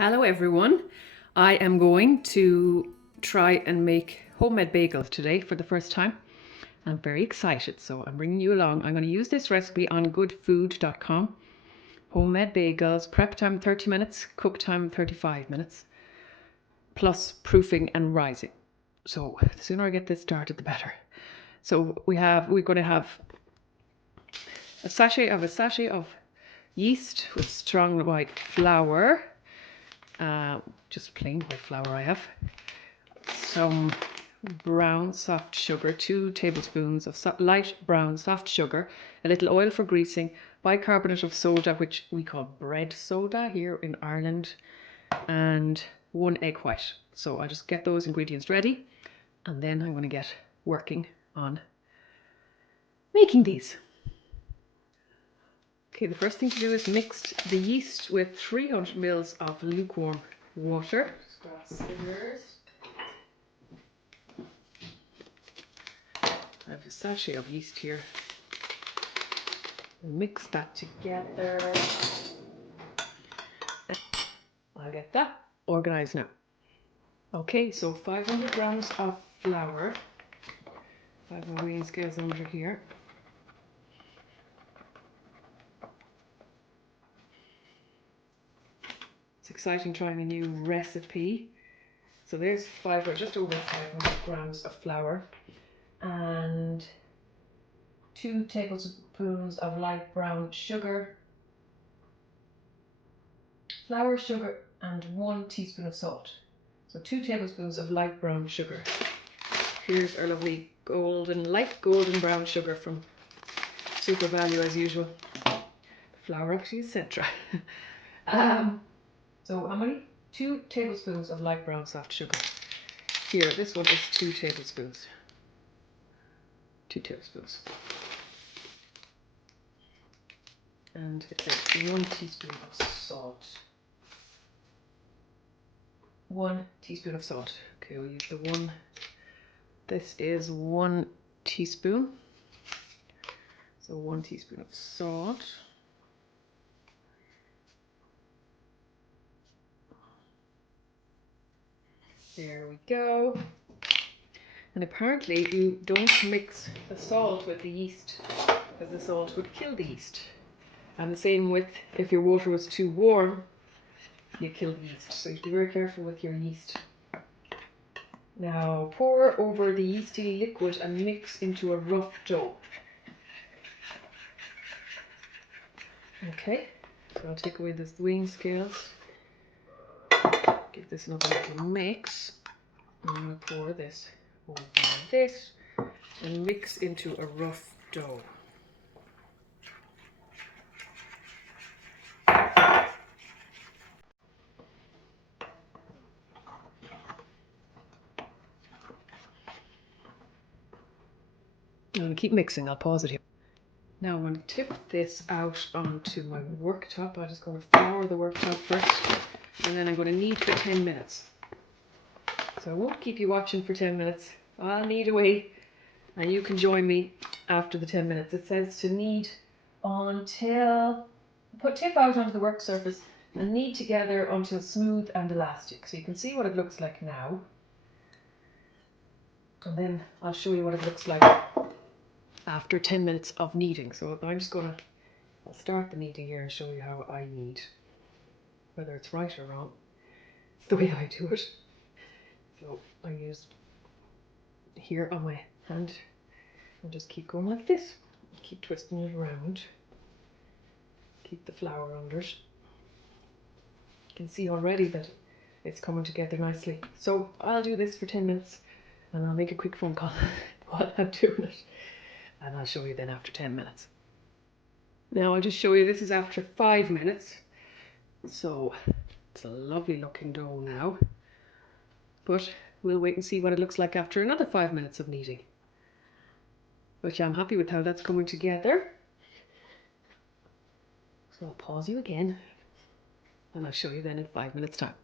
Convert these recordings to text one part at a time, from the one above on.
Hello everyone. I am going to try and make homemade bagels today for the first time. I'm very excited, so I'm bringing you along. I'm going to use this recipe on goodfood.com. Homemade bagels, prep time 30 minutes, cook time 35 minutes, plus proofing and rising. So the sooner I get this started, the better. So we're going to have a sachet of yeast with strong white flour. Just plain white flour I have. Some brown soft sugar, 2 tablespoons of light brown soft sugar, a little oil for greasing, bicarbonate of soda, which we call bread soda here in Ireland, and 1 egg white. So I'll just get those ingredients ready and then I'm going to get working on making these. Okay, the first thing to do is mix the yeast with 300 ml of lukewarm water. I have a sachet of yeast here. Mix that together. I'll get that organized now. Okay, so 500 grams of flour. I have my weighing scales under here. It's exciting trying a new recipe. So there's just over 500 grams of flour and 2 tablespoons of light brown sugar, flour, sugar, and 1 teaspoon of salt. So 2 tablespoons of light brown sugar. Here's our lovely light golden brown sugar from Super Value as usual. The flour actually is Centra. So how many? 2 tablespoons of light brown soft sugar. Here, this one is 2 tablespoons. 2 tablespoons. And it's 1 teaspoon of salt. 1 teaspoon of salt. Okay, we'll use the one. This is 1 teaspoon. So 1 teaspoon of salt. There we go. And apparently you don't mix the salt with the yeast because the salt would kill the yeast. And the same with if your water was too warm, you kill the yeast. So you have to be very careful with your yeast. Now pour over the yeasty liquid and mix into a rough dough. Okay, so I'll take away this weighing scales. Give this another little mix. I'm going to pour this over this and mix into a rough dough. I'm going to keep mixing, I'll pause it here. Now I'm going to tip this out onto my worktop. I'm just going to flour the worktop first and then I'm going to knead for 10 minutes. So I won't keep you watching for 10 minutes. I'll knead away and you can join me after the 10 minutes. It says to knead until, tip out onto the work surface and knead together until smooth and elastic. So you can see what it looks like now. And then I'll show you what it looks like after 10 minutes of kneading. So I'm just going to, I'll start the kneading here and show you how I knead. Whether it's right or wrong, it's the way I do it. So I use here on my hand and just keep going like this. Keep twisting it around. Keep the flour under it. You can see already that it's coming together nicely. So I'll do this for 10 minutes and I'll make a quick phone call while I'm doing it. And I'll show you then after 10 minutes. Now I'll just show you, this is after 5 minutes. So it's a lovely looking dough now. But we'll wait and see what it looks like after another 5 minutes of kneading. But I'm happy with how that's coming together. So I'll pause you again and I'll show you then in 5 minutes time.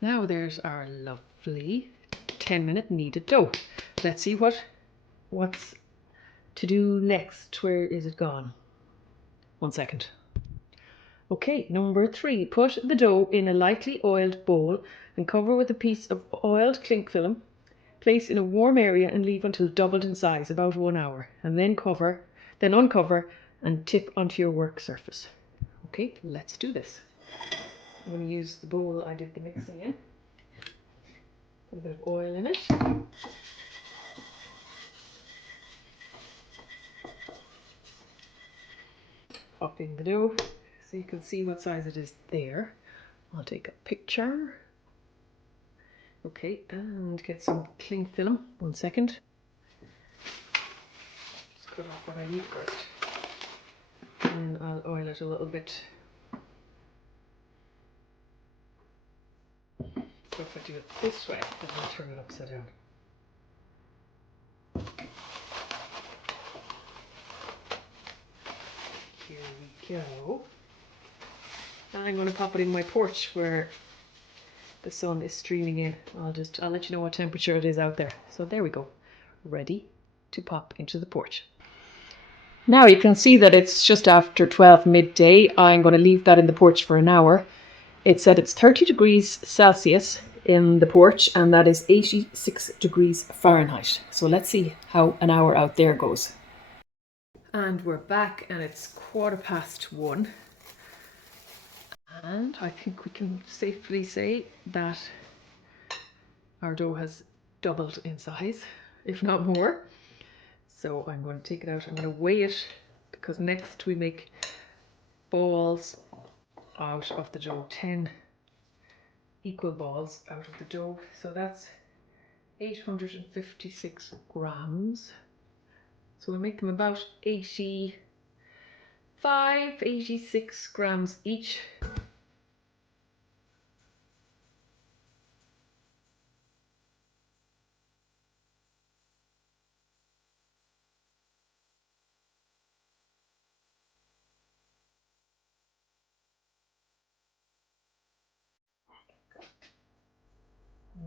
Now there's our lovely 10-minute kneaded dough. Let's see what's to do next. Where is it gone? 1 second. Okay, number 3. Put the dough in a lightly oiled bowl and cover with a piece of oiled cling film. Place in a warm area and leave until doubled in size, about 1 hour, and then uncover and tip onto your work surface. Okay, let's do this. I'm going to use the bowl I did the mixing in. Put a bit of oil in it. Pop in the dough so you can see what size it is there. I'll take a picture. Okay, and get some cling film. 1 second. Just cut off what I need first. And I'll oil it a little bit. So if I do it this way, then I'll turn it upside down. Here we go. And I'm going to pop it in my porch where the sun is streaming in. I'll let you know what temperature it is out there. So there we go. Ready to pop into the porch. Now you can see that it's just after 12 midday. I'm going to leave that in the porch for an hour. It said it's 30 degrees Celsius in the porch, and that is 86 degrees Fahrenheit. So let's see how an hour out there goes. And we're back, and it's 1:15. And I think we can safely say that our dough has doubled in size, if not more. So I'm going to take it out. I'm going to weigh it because next we make balls out of the dough. 10 equal balls out of the dough. So that's 856 grams. So we'll make them about 86 grams each.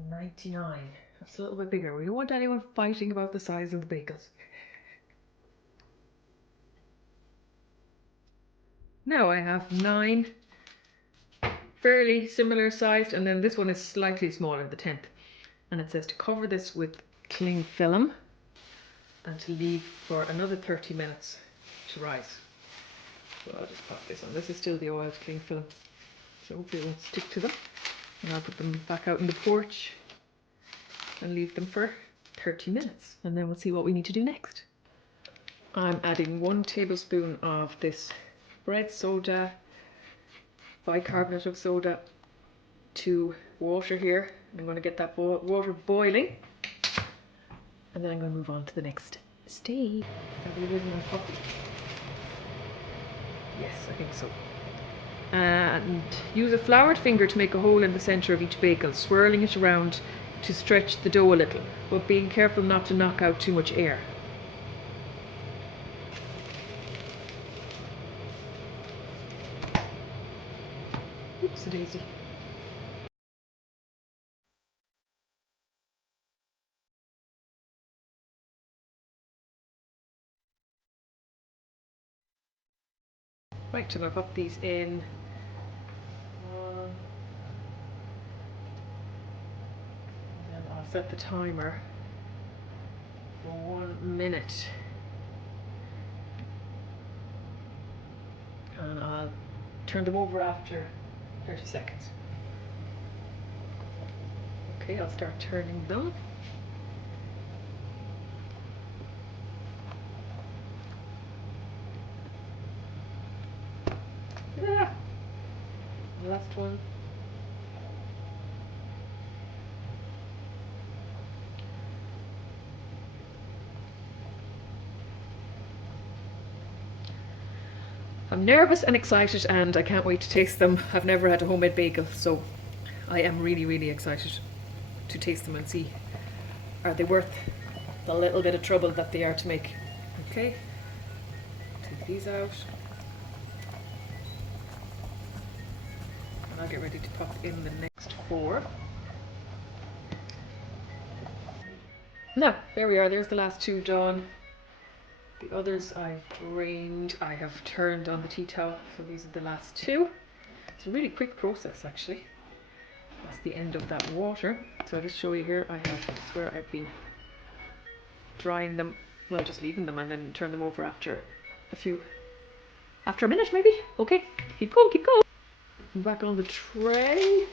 $99. That's a little bit bigger. We don't want anyone fighting about the size of the bagels. Now I have 9 fairly similar sized, and then this one is slightly smaller, the 10th. And it says to cover this with cling film and to leave for another 30 minutes to rise. So I'll just pop this on. This is still the oiled cling film, so hopefully it won't stick to them. And I'll put them back out in the porch and leave them for 30 minutes, and then we'll see what we need to do next. I'm adding 1 tablespoon of this bread soda, bicarbonate of soda, to water here. I'm going to get that water boiling, and then I'm going to move on to the next stage. Yes, I think so. And use a floured finger to make a hole in the center of each bagel, swirling it around to stretch the dough a little, but being careful not to knock out too much air. Oopsie daisy. Right, so I'm going to pop these in. And I'll set the timer for 1 minute. And I'll turn them over after 30 seconds. Okay, I'll start turning them. Yeah. The last one. I'm nervous and excited, and I can't wait to taste them. I've never had a homemade bagel, so I am really, really excited to taste them and see, are they worth the little bit of trouble that they are to make. Okay, take these out. And I'll get ready to pop in the next 4. Now, there we are, there's the last 2 done. The others I've drained. I have turned on the tea towel, so these are the last two. It's a really quick process actually. That's the end of that water. So I'll just show you here. I swear I've been drying them, well, just leaving them and then turn them over after a minute maybe. Okay, keep going, keep going. Back on the tray.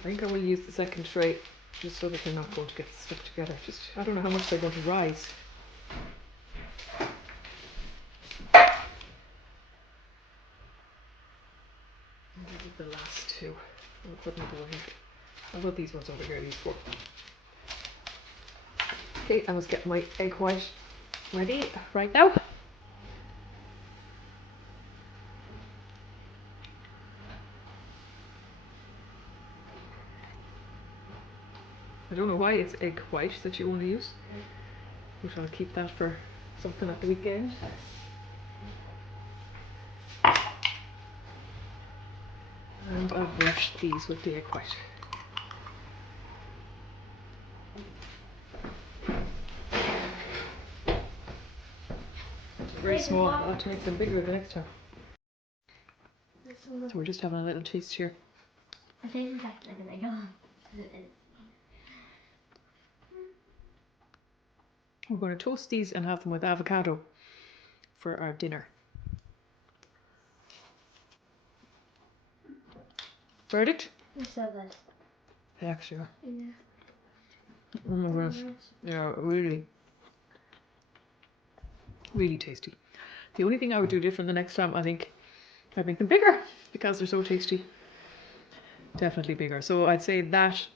I think I will use the second tray just so that they're not going to get stuck together. I don't know how much they're going to rise. And these are the last two. I'll put them away. I'll put these ones over here, these four. Okay, I must get my egg white ready right now. I don't know why it's egg white that you want to use, but I'll keep that for something at the weekend. And I'll brush these with the egg white. Very small. I'll have to make them bigger the next time. So we're just having a little taste here. We're going to toast these and have them with avocado for our dinner. Verdict? They're so good. They actually are. Yeah. Oh my gosh. Yeah, really, really tasty. The only thing I would do different the next time, I think, I'd make them bigger because they're so tasty. Definitely bigger. So I'd say that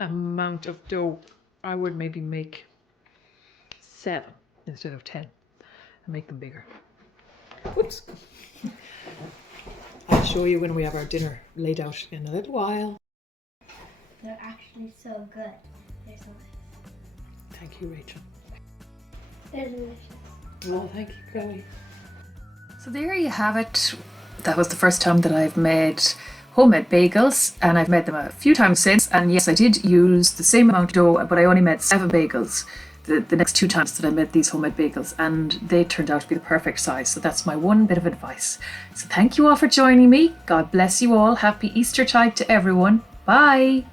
amount of dough, I would maybe make 7 instead of 10 and make them bigger. Whoops. I'll show you when we have our dinner laid out in a little while. They're actually so good. They're so nice. Thank you, Rachel. They're delicious. Well, thank you, Chloe. So there you have it. That was the first time that I've made homemade bagels, and I've made them a few times since. And yes, I did use the same amount of dough, but I only made 7 bagels the next 2 times that I made these homemade bagels, and they turned out to be the perfect size. So that's my one bit of advice. So thank you all for joining me. God bless you all. Happy Eastertide to everyone. Bye.